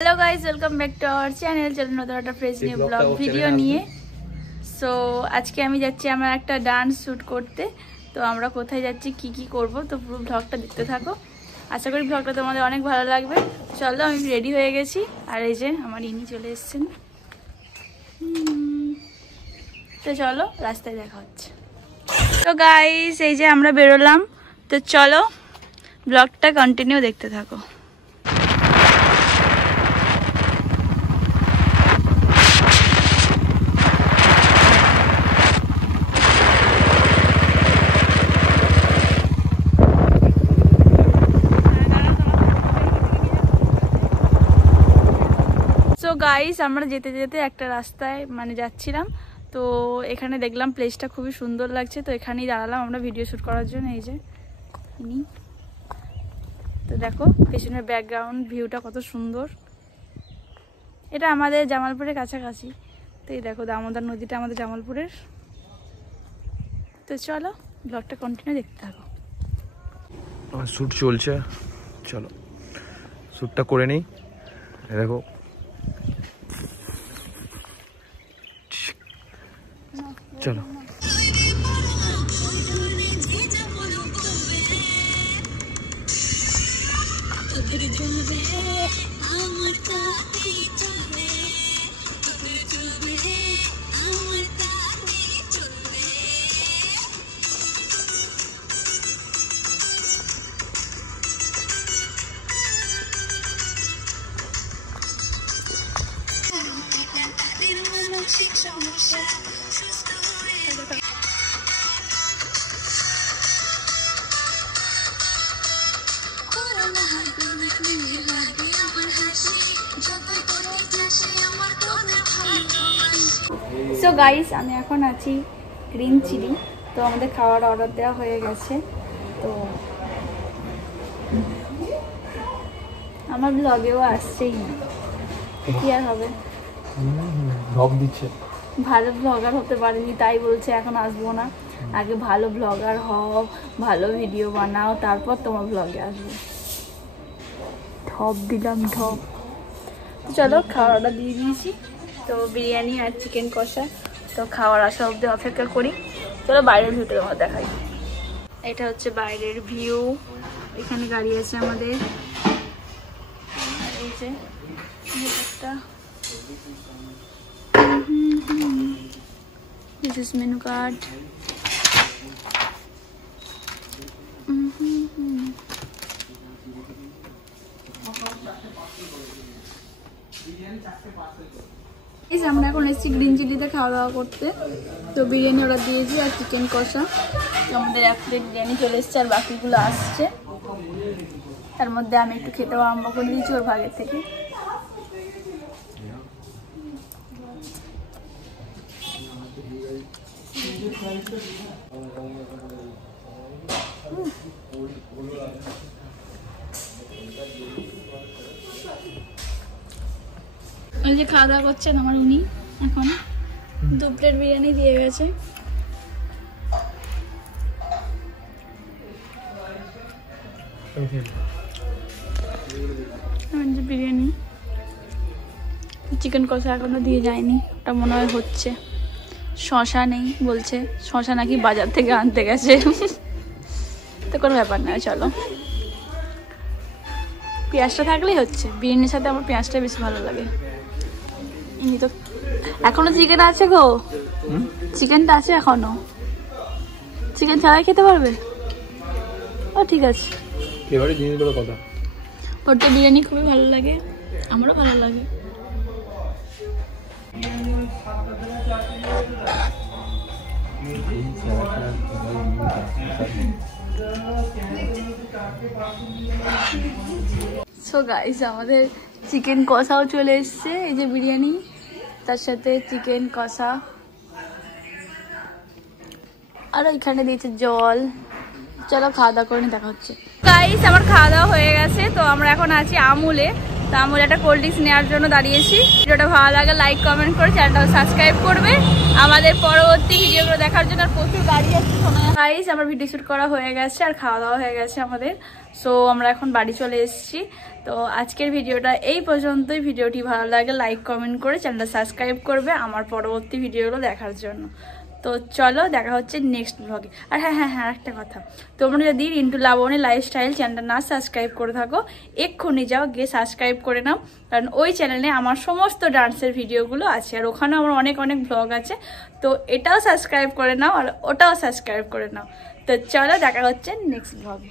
Hello guys, welcome back to our channel. चलो নতুন একটা ফ্রেশ নিউ ব্লগ ভিডিও নিয়ে। সো আজকে আমি যাচ্ছি আমার একটা ডান্স শুট করতে। তো আমরা কোথায় যাচ্ছি, কি কি করব, তো পুরো ব্লগটা দেখতে থাকো। আশা করি ব্লগটা তোমাদের অনেক ভালো লাগবে। চলো, আমি রেডি হয়ে গেছি, আর এই যে আমার ইনি চলে এসেছেন। তো চলো, রাস্তায় দেখা হচ্ছে। তো গাইস, এই যে আমরা বেরোলাম। তো চলো ব্লগটা কন্টিনিউ দেখতে থাকো। তো গাইস, আমরা যেতে যেতে একটা রাস্তায় যাচ্ছিলাম। তো এখানে দেখলাম প্লেসটা খুবই সুন্দর লাগছে, তো এখানেই দাঁড়ালাম আমরা ভিডিও শ্যুট করার জন্য। এই যে ইনি, তো দেখো পেছনের ব্যাকগ্রাউন্ড ভিউটা কত সুন্দর। এটা আমাদের জামালপুরের কাছাকাছি। তো এই দেখো দামোদর নদীটা আমাদের জামালপুরের। তো চলো ব্লগটা কন্টিনিউ দেখতে থাকো। শ্যুট চলছে, চলো শ্যুটটা করে নেই। দেখো চলো। সো গাইস, আমি এখন আছি গ্রিন চিলি। তো আমাদের খাওয়ার অর্ডার দেওয়া হয়ে গেছে। তো আমার ব্লগেও আসছেই না, কি আর হবে। ব্লগ দিচ্ছে, ভালো ব্লগার হতে পারিনি তাই বলছে এখন আসবো না। আগে ভালো ব্লগার হও, ভালো ভিডিও বানাও, তারপর তোমার ব্লগে আসবো। ঢপ দিলাম ঢপ। তো চলো, খাওয়ার অর্ডার দিয়ে দিয়েছি। তো বিরিয়ানি আর চিকেন কষা। তো খাওয়ার আসা অবধি অপেক্ষা করি। চলো বাইরের ভিউটা তোমার দেখাই। এটা হচ্ছে বাইরের ভিউ। এখানে গাড়ি আছে আমাদের। এই যে একটা this is menu card. আমরা এখন এসেছি গ্রিন চিলিতে খাওয়া দাওয়া করতে। তো বিরিয়ানি অর্ডার দিয়েছি আর চিকেন কষা। আমাদের এক প্লেট বিরিয়ানি চলে এসছে, আর বাকিগুলো আসছে। তার মধ্যে আমি একটু খেতেও আরম্ভ করে দিয়েছি ওর ভাগের থেকে। ওই যে খাওয়া দাওয়া করছেন আমার উনি, এখন 2 প্লেট বিরিয়ানি দিয়ে গেছে। বিরিয়ানি চিকেন কষা এখনো দিয়ে যায়নি, ওটা মনে হয় হচ্ছে। শশা নেই বলছে, শশা নাকি বাজার থেকে আনতে গেছে। তো কোনো ব্যাপার না, চলো। পেঁয়াজটা থাকলেই হচ্ছে। বিরিয়ানির সাথে আমার পেঁয়াজটা বেশি ভালো লাগে। এমনি তো এখনো চিকেন আছে গো, চিকেনটা আছে এখনো। চিকেন ছাড়াই খেতে পারবে? ও ঠিক আছে। ওর তো বিরিয়ানি খুবই ভালো লাগে, আমারও ভালো লাগে। সো গাইস, আমাদের চিকেন কষাও চলে এসছে। এই যে বিরিয়ানি, তার সাথে চিকেন কষা, আর ওইখানে দিয়েছে জল। চলো খাওয়া দাওয়া করে দেখা হচ্ছে। গাইস, আমার খাওয়া দাওয়া হয়ে গেছে। তো আমরা এখন আছি আমুলে। তো আমরা একটা কোল্ড ড্রিঙ্কস নেওয়ার জন্য দাঁড়িয়েছি। ভিডিওটা ভালো লাগে লাইক কমেন্ট করে চ্যানেলটা সাবস্ক্রাইব করবে আমাদের পরবর্তী ভিডিওগুলো দেখার জন্য। আর প্রচুর গাড়ি আছে গাইস, আমার ভিডিও শ্যুট করা হয়ে গেছে আর খাওয়া দাওয়া হয়ে গেছে আমাদের। সো আমরা এখন বাড়ি চলে এসেছি। তো আজকের ভিডিওটা এই পর্যন্তই। ভিডিওটি ভালো লাগে লাইক কমেন্ট করে চ্যানেলটা সাবস্ক্রাইব করবে আমার পরবর্তী ভিডিওগুলো দেখার জন্য। তো চলো দেখা হচ্ছে নেক্সট ব্লগে। আর হ্যাঁ একটা কথা, তোমরা যদি রিন্টু লাবণী লাইফস্টাইল চ্যানেলটা না সাবস্ক্রাইব করে থাকো এক্ষুনি যাও গিয়ে সাবস্ক্রাইব করে নাও, কারণ ওই চ্যানেলে আমার সমস্ত ডান্সের ভিডিওগুলো আছে আর ওখানেও আমার অনেক ব্লগ আছে। তো এটাও সাবস্ক্রাইব করে নাও আর ওটাও সাবস্ক্রাইব করে নাও। তো চলো দেখা হচ্ছে নেক্সট ব্লগে।